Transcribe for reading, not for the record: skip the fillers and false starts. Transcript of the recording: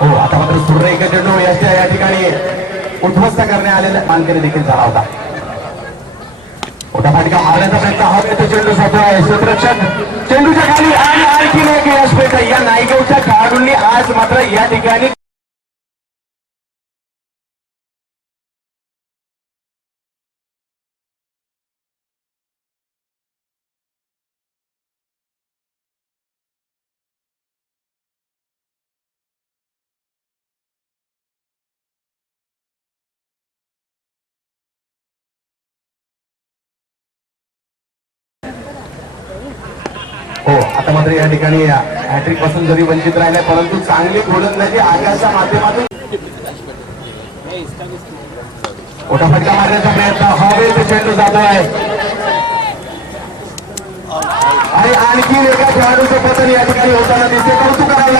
हो, आता मात्र सुरेख चेंडू या ठिकाणी उद्ध्वस्त करण्यात आलेला मानकरी देखील झाला होता. मोठा फटका मारण्याचा प्रयत्न हवे तो चेंडू जातो आहे. क्षेत्ररक्षक चेंडूच्या खाली आणि आणखी एक यश मिळतं या नायगावच्या खेळाडूंनी आज मात्र या ठिकाणी. हो, आता मात्र या ठिकाणी हॅट्रिक पासून जरी वंचित राहिले परंतु चांगली गोलंदाजी आकाशच्या माध्यमातून. मोठा फटका मारण्याचा प्रयत्न हवे तो चेंडू जातो आहे आणि आणखी एका खेळाडूचं पतन या ठिकाणी होताना दिसते. कौतुक करावं